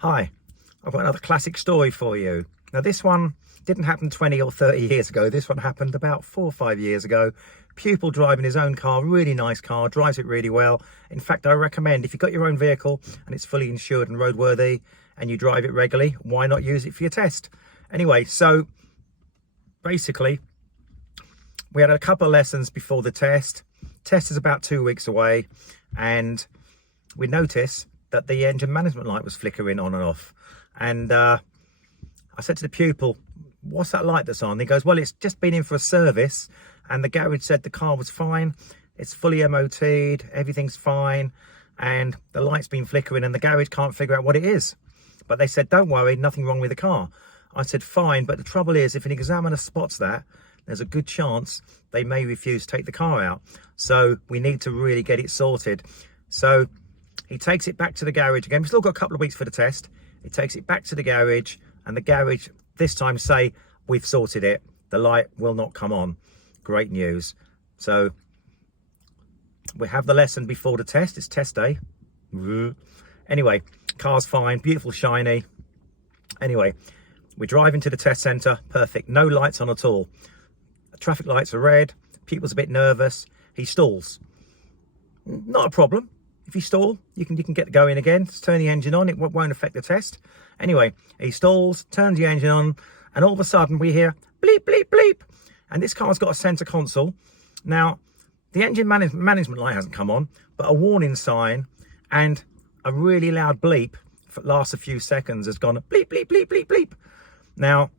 Hi, I've got another classic story for you. Now this one didn't happen 20 or 30 years ago. This one happened about 4 or 5 years ago. Pupil driving his own car, really nice car, drives it really well. In fact, I recommend if you've got your own vehicle and it's fully insured and roadworthy and you drive it regularly, why not use it for your test? Anyway, so basically we had a couple of lessons before the test. Test is about 2 weeks away and we noticed that the engine management light was flickering on and off. And I said to the pupil, what's that light that's on? He goes, well, it's just been in for a service and the garage said the car was fine. It's fully MOT'd, everything's fine. And the light's been flickering and the garage can't figure out what it is. But they said, don't worry, nothing wrong with the car. I said, fine, but the trouble is if an examiner spots that, there's a good chance they may refuse to take the car out. So we need to really get it sorted. So he takes it back to the garage again. We've still got a couple of weeks for the test. He takes it back to the garage and the garage this time say, we've sorted it. The light will not come on. Great news. So we have the lesson before the test. It's test day. Anyway, car's fine, beautiful, shiny. Anyway, we're driving to the test centre. Perfect. No lights on at all. The traffic lights are red. Pupil's a bit nervous. He stalls. Not a problem. If you stall, you can get going again. Just turn the engine on. It won't affect the test. Anyway, he stalls, turns the engine on, and all of a sudden we hear bleep, bleep, bleep. And this car's got a centre console. Now, the engine management light hasn't come on, but a warning sign and a really loud bleep that lasts a few seconds has gone bleep, bleep, bleep, bleep, bleep. Now,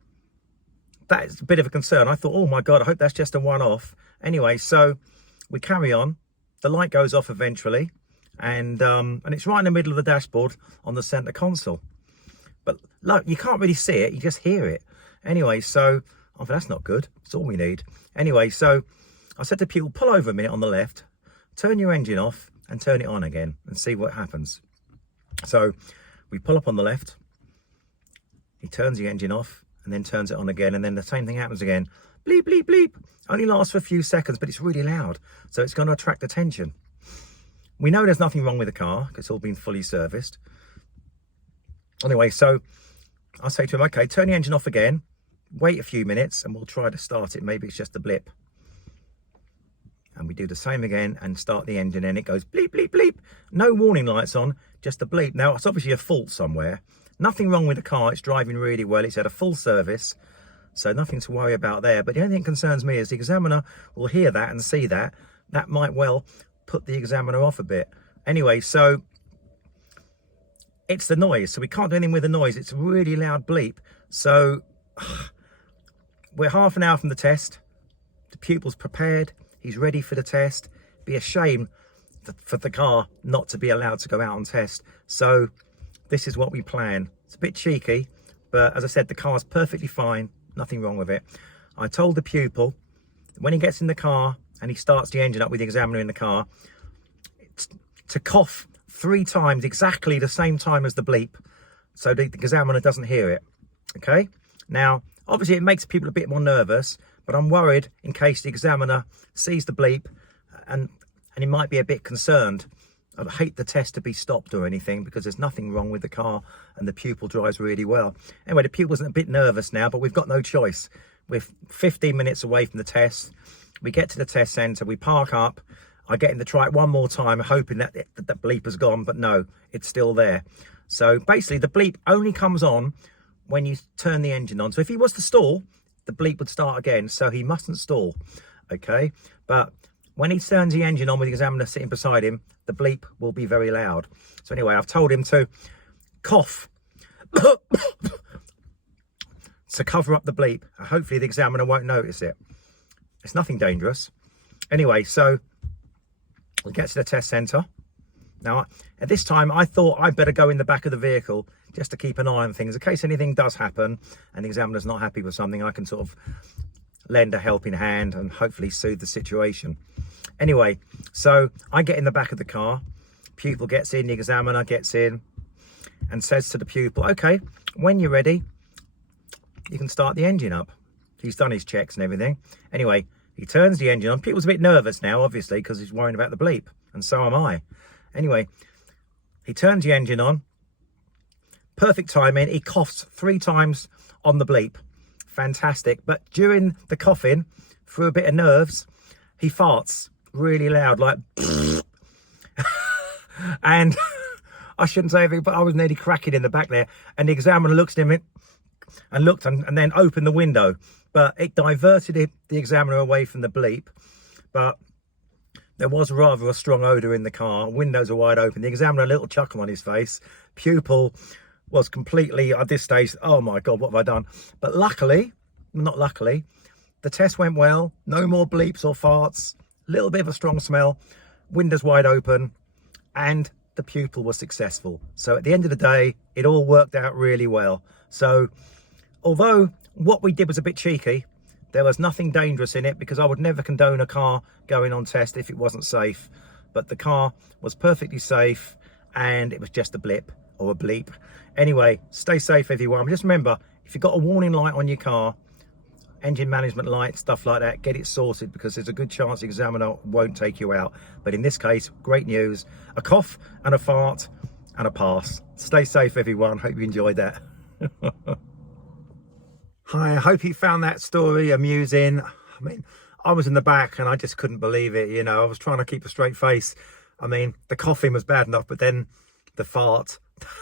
that is a bit of a concern. I thought, oh my God, I hope that's just a one-off. Anyway, so we carry on. The light goes off eventually. And it's right in the middle of the dashboard on the center console. But look, you can't really see it, you just hear it. Anyway, so oh, that's not good. It's all we need. Anyway, so I said to people, pull over a minute on the left, turn your engine off and turn it on again and see what happens. So we pull up on the left, he turns the engine off and then turns it on again, and then the same thing happens again. Bleep, bleep, bleep. Only lasts for a few seconds, but it's really loud, so it's going to attract attention. We know there's nothing wrong with the car because it's all been fully serviced. Anyway, so I say to him, okay, turn the engine off again, wait a few minutes and we'll try to start it. Maybe it's just a blip. And we do the same again and start the engine and it goes bleep, bleep, bleep. No warning lights on, just a bleep. Now, it's obviously a fault somewhere. Nothing wrong with the car. It's driving really well. It's had a full service. So nothing to worry about there. But the only thing that concerns me is the examiner will hear that and see that. That might well put the examiner off a bit. Anyway, so it's the noise. So we can't do anything with the noise. It's a really loud bleep. So we're half an hour from the test. The pupil's prepared. He's ready for the test. Be a shame for the car not to be allowed to go out and test. So this is what we plan. It's a bit cheeky, but as I said, the car's perfectly fine. Nothing wrong with it. I told the pupil that when he gets in the car and he starts the engine up with the examiner in the car, to cough 3 times, exactly the same time as the bleep, so the examiner doesn't hear it. Okay? Now, obviously it makes people a bit more nervous, but I'm worried in case the examiner sees the bleep and he might be a bit concerned. I'd hate the test to be stopped or anything because there's nothing wrong with the car and the pupil drives really well. Anyway, the pupil's a bit nervous now, but we've got no choice. We're 15 minutes away from the test. We get to the test centre, we park up. I get him to try it one more time, hoping that the bleep has gone, but no, it's still there. So basically, the bleep only comes on when you turn the engine on. So if he was to stall, the bleep would start again, so he mustn't stall, okay? But when he turns the engine on with the examiner sitting beside him, the bleep will be very loud. So anyway, I've told him to cough to cover up the bleep. Hopefully the examiner won't notice it. It's nothing dangerous. Anyway, so we get to the test centre. Now, at this time, I thought I'd better go in the back of the vehicle just to keep an eye on things. In case anything does happen and the examiner's not happy with something, I can sort of lend a helping hand and hopefully soothe the situation. Anyway, so I get in the back of the car. Pupil gets in, the examiner gets in and says to the pupil, okay, when you're ready, you can start the engine up. He's done his checks and everything. Anyway, he turns the engine on. Pupil's a bit nervous now, obviously, because he's worrying about the bleep, and so am I. Anyway, he turns the engine on. perfect timing. He coughs 3 times on the bleep. Fantastic. But during the coughing, through a bit of nerves, he farts really loud, like and I shouldn't say anything, but I was nearly cracking in the back there. And the examiner looks at him and looked and then opened the window. But it diverted the examiner away from the bleep. But there was rather a strong odour in the car. Windows are wide open. The examiner, a little chuckle on his face. Pupil was completely, at this stage, oh my God, what have I done? But luckily, not luckily, the test went well. No more bleeps or farts. A little bit of a strong smell. Windows wide open. And the pupil was successful. So at the end of the day, it all worked out really well. So although what we did was a bit cheeky, there was nothing dangerous in it, because I would never condone a car going on test if it wasn't safe. But the car was perfectly safe, and it was just a blip or a bleep. Anyway, stay safe everyone. Just remember, if you've got a warning light on your car, engine management light, stuff like that, get it sorted, because there's a good chance the examiner won't take you out. But in this case, great news. A cough and a fart and a pass. Stay safe everyone. Hope you enjoyed that. Hi, I hope you found that story amusing. I mean, I was in the back and I just couldn't believe it. You know, I was trying to keep a straight face. I mean, the coughing was bad enough, but then the fart,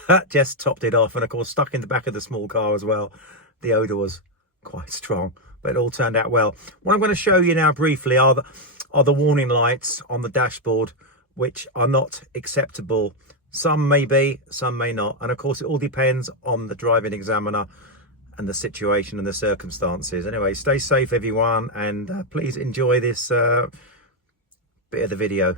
that just topped it off. And of course, stuck in the back of the small car as well. The odour was quite strong, but it all turned out well. What I'm going to show you now briefly are the warning lights on the dashboard, which are not acceptable. Some may be, some may not. And of course, it all depends on the driving examiner and the situation and the circumstances. Anyway, stay safe everyone, and please enjoy this bit of the video.